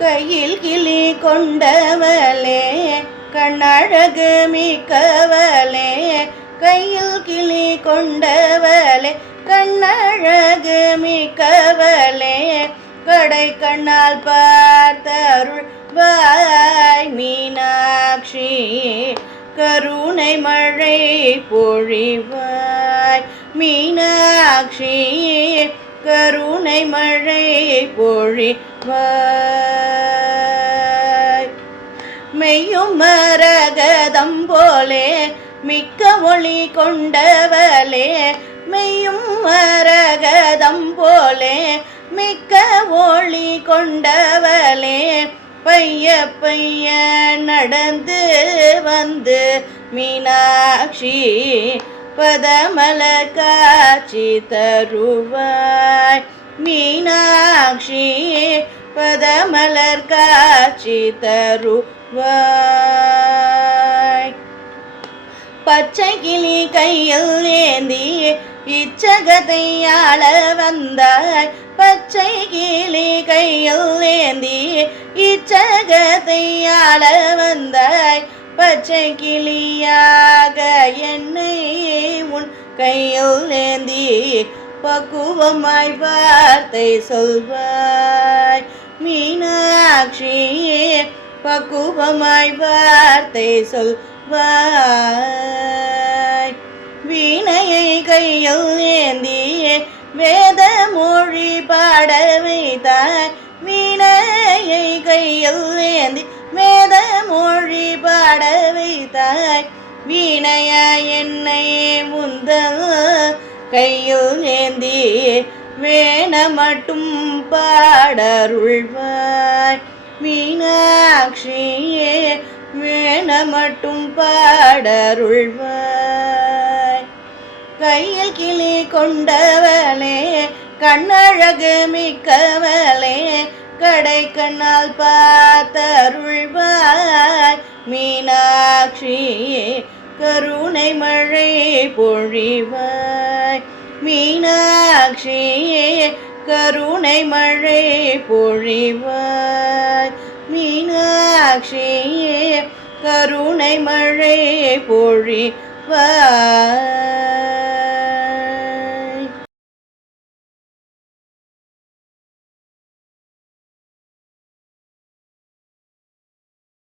கையில் கிளி கொண்டவளே கண்ணழகு மிக்கவளே, கையில் கிளி கொண்டவளே கண்ணழகு மிக்கவளே, கடை கண்ணால் பார்த்தருள் வாய் மீனாட்சி, கருணை மழை பொழிவாய் மீனாட்சி, கருணை மழை பொழிவாய். மெய்யும் மரகதம் போலே மிக்க ஒளி கொண்டவளே, மெய்யும் மரகதம் போலே மிக்க ஒளி கொண்டவளே, பைய பைய நடந்து வந்து மீனாட்சி, பதமலர் காட்சி தருவாய் மீனாட்சி, பதமலர் காட்சி தருவாய். பச்சை கிளி கையில் ஏந்தி இச்சகத்தை ஆள வந்தாய், பச்சை கிளி கையில் ஏந்தி இச்சகத்தை ஆள வந்தாய், பச்சை கிளியாக என்னை உன் கையில் ஏந்தி பக்குவமாய் வார்த்தை சொல்வாய் மீனாட்சி, பக்குவமாய் வார்த்தை சொல்வாய். வீணையை கையில் ஏந்தி வேத மொழி பாட வைத்தாய், வீணையை கையில் ஏந்தி வேத மொழி பாட வைத்தாய், வீணைய என்னை முந்தல் கையில் ஏந்தி வேண மட்டும் பாடருள்வாய் மீனாட்சியே, வேண மட்டும் பாடருள்வாய். கையில் கிளி கொண்டவளே கண்ணழகு மிக்கவளே, கடை கண்ணால் பார்த்தருள்வாய் மீனாட்சி, கருணை மழை பொழிவாய் மீனாட்சி, கருணை மழை பொழிவாய் மீனாட்சி, கருணை மழை பொழிவாய்.